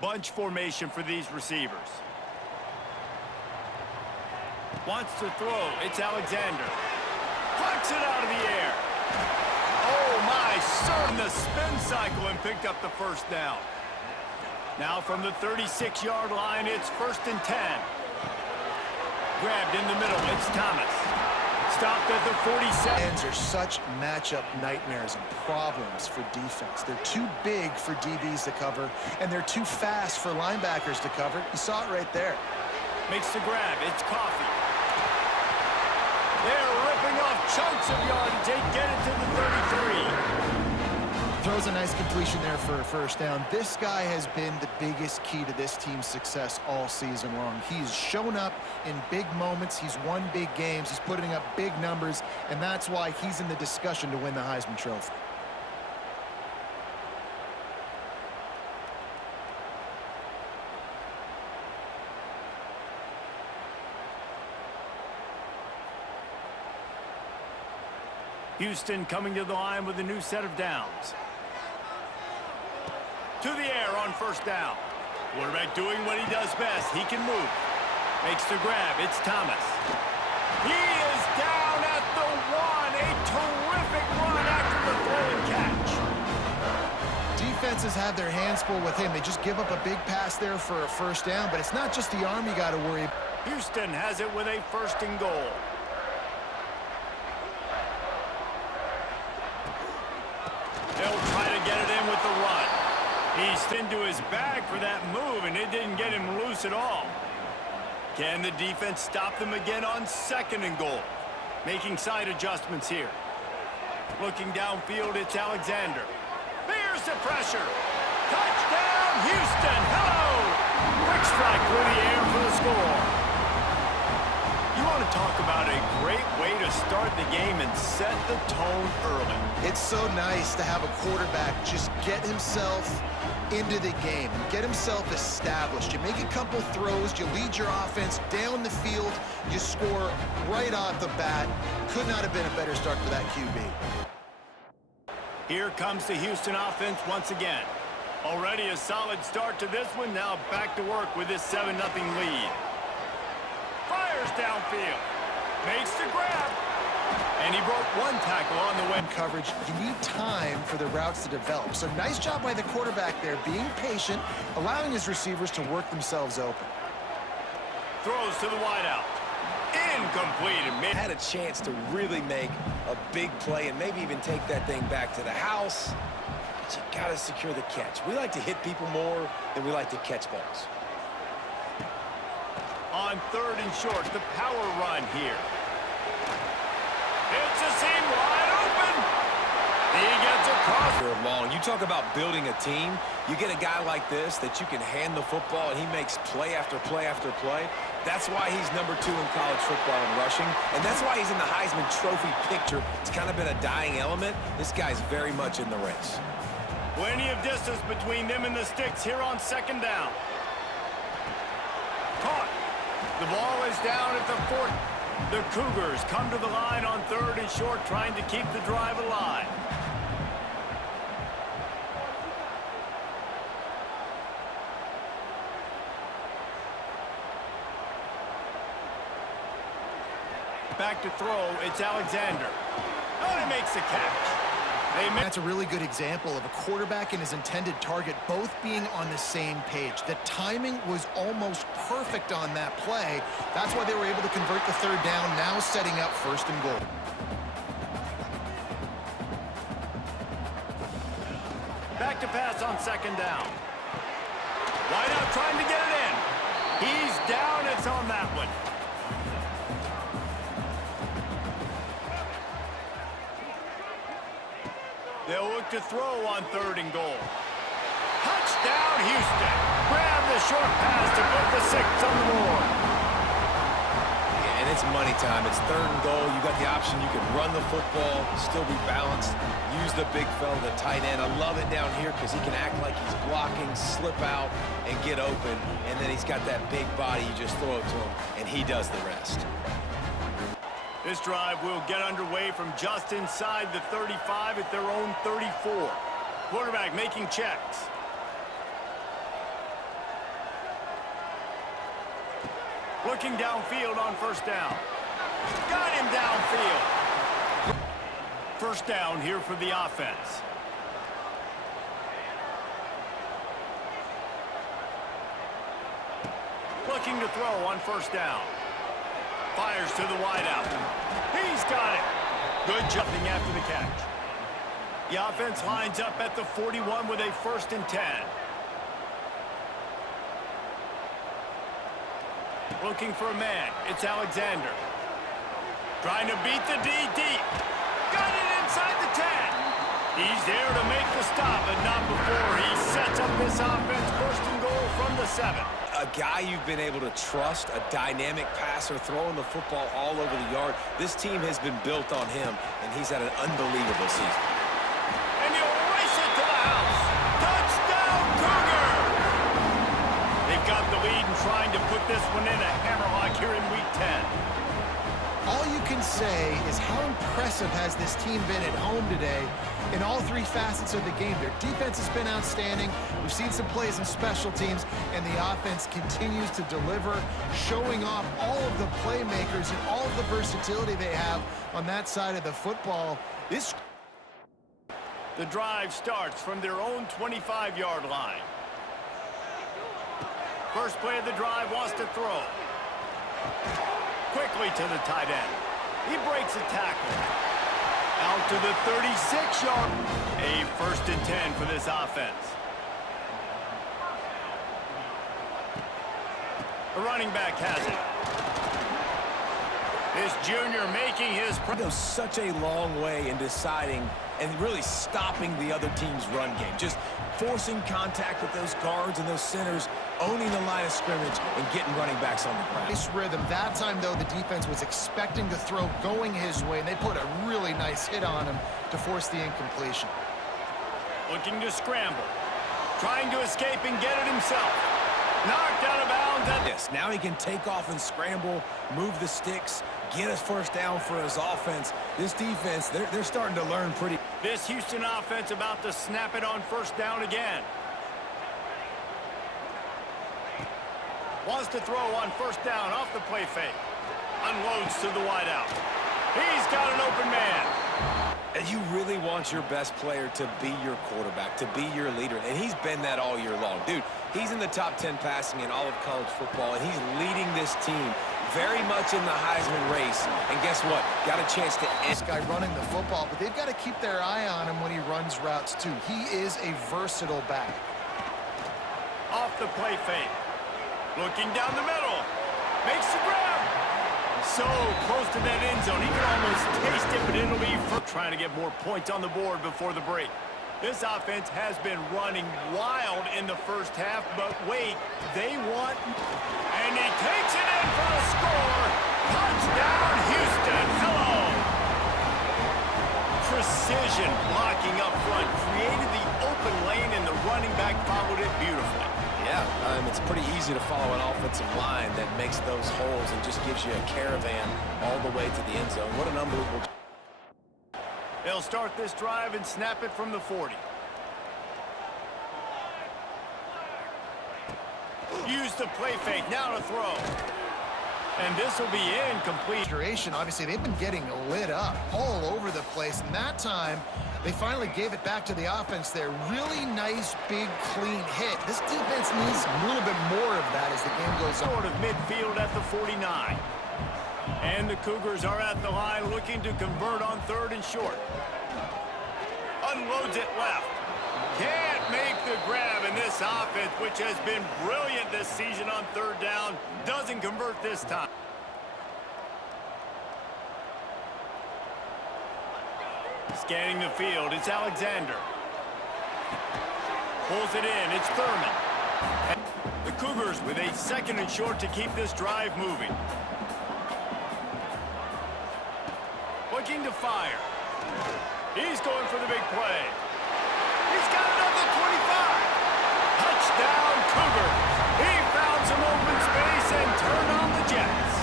Bunch formation for these receivers. Wants to throw. It's Alexander. Plucks it out of the air. Oh, my. Served the spin cycle and picked up the first down. Now from the 36-yard line, it's 1st and 10. Grabbed in the middle. It's Thomas. Stopped at the 47. Ends are such matchup nightmares and problems for defense. They're too big for DBs to cover, and they're too fast for linebackers to cover. You saw it right there. Makes the grab. It's Coffee. They're ripping off chunks of yardage. They get it to the 33. Throws a nice completion there for a first down. This guy has been the biggest key to this team's success all season long. He's shown up in big moments. He's won big games. He's putting up big numbers, and that's why he's in the discussion to win the Heisman Trophy. Houston coming to the line with a new set of downs. To the air on 1st down. Quarterback doing what he does best. He can move. Makes the grab. It's Thomas. He is down at the 1. A terrific run after the throw and catch. Defenses have their hands full with him. They just give up a big pass there for a first down, but it's not just the arm you got to worry about. Houston has it with a 1st and goal. They'll try to get it in with the run. He's into his bag for that move, and it didn't get him loose at all. Can the defense stop them again on 2nd and goal? Making side adjustments here. Looking downfield, it's Alexander. There's the pressure. Touchdown, Houston. Hello! Quick strike through the air for the score. You want to talk about a great way to start the game and set the tone early. It's so nice to have a quarterback just get himself into the game and get himself established. You make a couple throws, you lead your offense down the field, you score right off the bat. Could not have been a better start for that QB. Here comes the Houston offense once again. Already a solid start to this one. Now back to work with this 7-0 lead. Fires downfield. Makes the grab. And he broke one tackle on the way. Coverage, you need time for the routes to develop. So nice job by the quarterback there, being patient, allowing his receivers to work themselves open. Throws to the wideout. Incomplete. Had a chance to really make a big play and maybe even take that thing back to the house. But you got to secure the catch. We like to hit people more than we like to catch balls. On 3rd and short, the power run here. It's a seam wide open. He gets across. Long. You talk about building a team. You get a guy like this that you can hand the football and he makes play after play after play. That's why he's #2 in college football in rushing, and that's why he's in the Heisman Trophy picture. It's kind of been a dying element. This guy's very much in the race. Plenty of distance between them and the sticks here on 2nd down. Caught. The ball is down at the 4th. The Cougars come to the line on 3rd and short, trying to keep the drive alive. Back to throw, it's Alexander. Oh, he makes the catch. That's a really good example of a quarterback and his intended target both being on the same page. The timing was almost perfect on that play. That's why they were able to convert the 3rd down, now setting up 1st and goal. Back to pass on 2nd down. Wideout trying to get it in. He's down, it's on that one. They'll look to throw on 3rd and goal. Touchdown, Houston. Grab the short pass to put the 6 on the board. Yeah, and it's money time. It's 3rd and goal. You got the option. You can run the football, still be balanced, use the big fella, the tight end. I love it down here because he can act like he's blocking, slip out, and get open. And then he's got that big body. You just throw it to him, and he does the rest. This drive will get underway from just inside the 35 at their own 34. Quarterback making checks. Looking downfield on first down. Got him downfield. First down here for the offense. Looking to throw on first down. Fires to the wideout. He's got it. Good jumping after the catch. The offense lines up at the 41 with a 1st and 10. Looking for a man. It's Alexander. Trying to beat the D deep. Got it inside the 10. He's there to make the stop, but not before he sets up this offense 1st and goal from the 7. A guy you've been able to trust, a dynamic passer, throwing the football all over the yard. This team has been built on him, and he's had an unbelievable season. And he'll race it to the house. Touchdown, Cougar! They've got the lead and trying to put this one in a hammerlock here in Week 10. All you can say is how impressive has this team been at home today in all 3 facets of the game. Their defense has been outstanding. We've seen some plays in special teams, and the offense continues to deliver, showing off all of the playmakers and all of the versatility they have on that side of the football. The drive starts from their own 25-yard line. First play of the drive wants to throw. Quickly to the tight end. He breaks a tackle. Out to the 36-yard. A 1st and 10 for this offense. The running back has it. This junior making his... He goes such a long way in deciding and really stopping the other team's run game. Just forcing contact with those guards and those centers, owning the line of scrimmage, and getting running backs on the ground. Nice rhythm. That time, though, the defense was expecting the throw going his way, and they put a really nice hit on him to force the incompletion. Looking to scramble. Trying to escape and get it himself. Knocked out of bounds. Yes, now he can take off and scramble, move the sticks, get us first down for his offense. This defense, they're starting to learn pretty. This Houston offense about to snap it on first down again. Wants to throw on first down off the play fake. Unloads to the wideout. He's got an open man. And you really want your best player to be your quarterback, to be your leader. And he's been that all year long. Dude, he's in the top 10 passing in all of college football, and he's leading this team very much in the Heisman race. And guess what? Got a chance to end. This guy running the football, but they've got to keep their eye on him when he runs routes, too. He is a versatile back. Off the play fake. Looking down the middle. Makes the grab. So close to that end zone. He can almost taste it, but it'll be for trying to get more points on the board before the break. This offense has been running wild in the first half, but wait, they want... And he takes it in for a score. Touchdown, Houston. Hello. Precision blocking up front. Created the open lane, and the running back followed it beautifully. Yeah, it's pretty easy to follow an offensive line that makes those holes and just gives you a caravan all the way to the end zone. What an unbelievable... They'll start this drive and snap it from the 40. Use the play fake, now to throw. And this will be incomplete. Obviously, they've been getting lit up all over the place, and that time, they finally gave it back to the offense there. Really nice, big, clean hit. This defense needs a little bit more of that as the game goes on. Sort of midfield at the 49. And the Cougars are at the line looking to convert on 3rd and short. Unloads it left. Can't make the grab, in this offense, which has been brilliant this season on 3rd down, doesn't convert this time. Scanning the field, it's Alexander. Pulls it in, it's Thurman. And the Cougars with a 2nd and short to keep this drive moving. Looking to fire. He's going for the big play. He's got another 25. Touchdown, Cougars. He found some open space and turned on the Jets.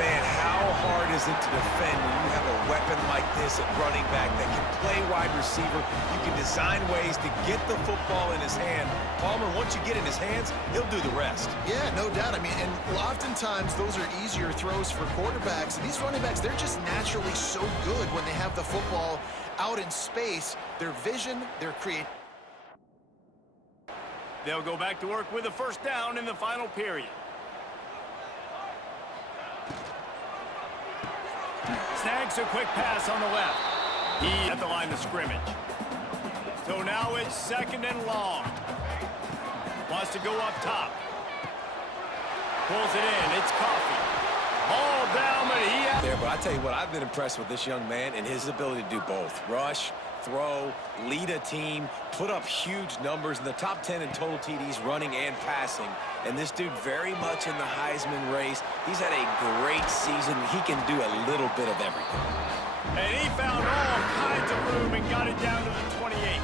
Man, how hard is it to defend when you have a weapon like this at running back that can play wide receiver. You can design ways to get the football in his hand. Palmer, once you get in his hands, he'll do the rest. Yeah, no doubt. I mean, and oftentimes those are easier throws for quarterbacks. And these running backs, they're just naturally so good when they have the football out in space. Their vision, their creativity. They'll go back to work with a first down in the final period. Snags a quick pass on the left. He at the line of scrimmage. So now it's 2nd and long. Wants to go up top. Pulls it in. It's Coffee. All down, but he... But I tell you what, I've been impressed with this young man and his ability to do both. Rush, throw, lead a team, put up huge numbers in the top 10 in total TDs running and passing. And this dude very much in the Heisman race. He's had a great season. He can do a little bit of everything. And he found all kinds of room and got it down to the 28.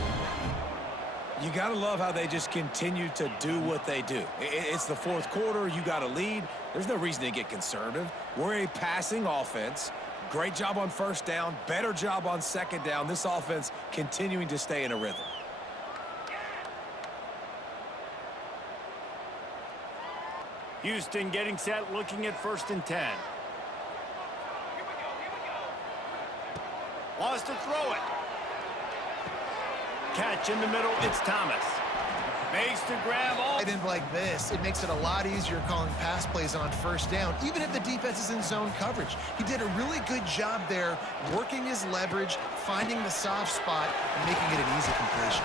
You got to love how they just continue to do what they do. It's the 4th quarter. You got a lead. There's no reason to get conservative. We're a passing offense. Great job on first down. Better job on second down. This offense continuing to stay in a rhythm. Houston getting set, looking at 1st and 10. Wants to throw it. Catch in the middle, it's Thomas. Makes the grab all. And like this, it makes it a lot easier calling pass plays on first down, even if the defense is in zone coverage. He did a really good job there, working his leverage, finding the soft spot, and making it an easy completion.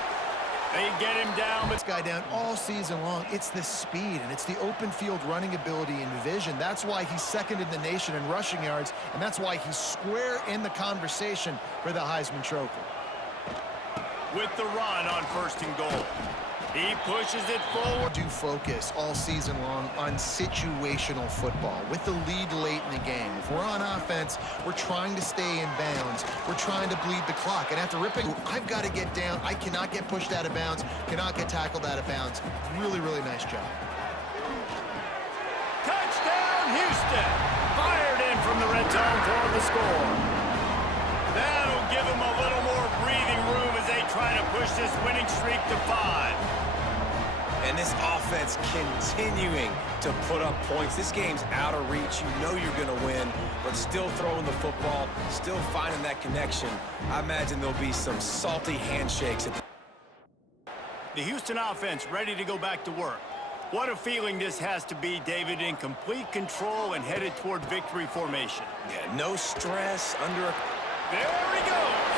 They get him down, but this guy down all season long. It's the speed, and it's the open field running ability and vision. That's why he's 2nd in the nation in rushing yards, and that's why he's square in the conversation for the Heisman Trophy. With the run on 1st and goal. He pushes it forward. Do focus all season long on situational football with the lead late in the game. If we're on offense, we're trying to stay in bounds. We're trying to bleed the clock. And after ripping, I've got to get down. I cannot get pushed out of bounds, cannot get tackled out of bounds. Really, really nice job. Touchdown, Houston. Fired in from the red zone for the score. That'll give them a little more breathing room as they try to push this winning streak to 5. And this offense continuing to put up points. This game's out of reach. You know you're going to win, but still throwing the football, still finding that connection. I imagine there'll be some salty handshakes. The Houston offense ready to go back to work. What a feeling this has to be, David, in complete control and headed toward victory formation. Yeah, no stress under a... There he goes.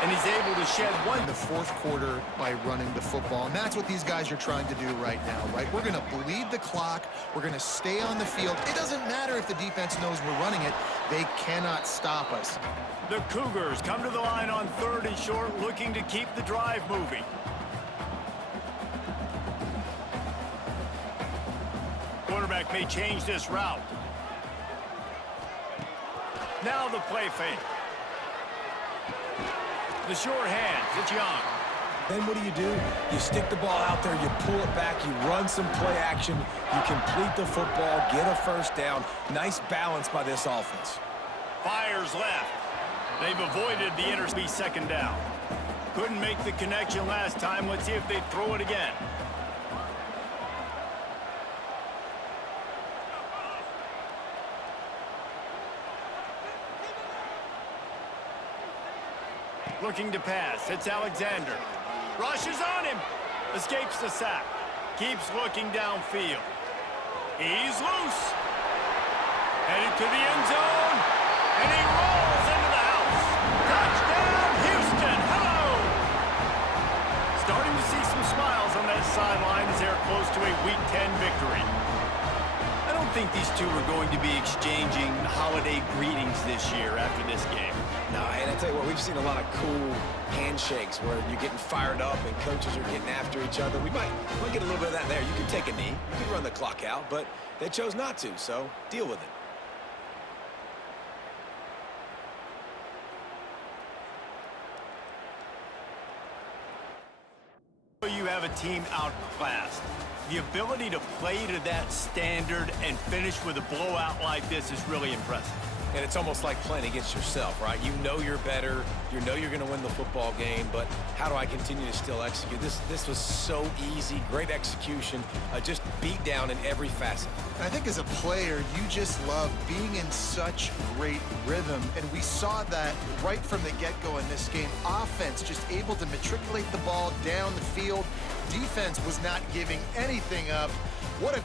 And he's able to shed one. In the 4th quarter by running the football. And that's what these guys are trying to do right now, right? We're going to bleed the clock. We're going to stay on the field. It doesn't matter if the defense knows we're running it. They cannot stop us. The Cougars come to the line on 3rd and short, looking to keep the drive moving. Quarterback may change this route. Now the play fake. The short hands, it's Young. Then what do? You stick the ball out there, you pull it back, you run some play action, you complete the football, get a first down. Nice balance by this offense. Fires left. They've avoided the intercept. 2nd down. Couldn't make the connection last time. Let's see if they throw it again. Looking to pass. It's Alexander. Rushes on him. Escapes the sack. Keeps looking downfield. He's loose. Headed to the end zone. And he rolls into the house. Touchdown, Houston. Hello. Starting to see some smiles on that sideline as they're close to a Week 10 victory. I don't think these two are going to be exchanging holiday greetings this year after this game. No, and I tell you what, we've seen a lot of cool handshakes where you're getting fired up and coaches are getting after each other. We might get a little bit of that there. You can take a knee, you can run the clock out, but they chose not to, so deal with it. You have a team outclassed. The ability to play to that standard and finish with a blowout like this is really impressive. And it's almost like playing against yourself, right? You know you're better. You know you're going to win the football game, but how do I continue to still execute? This was so easy, great execution, just beat down in every facet. I think as a player, you just love being in such great rhythm, and we saw that right from the get-go in this game. Offense just able to matriculate the ball down the field. Defense was not giving anything up. What a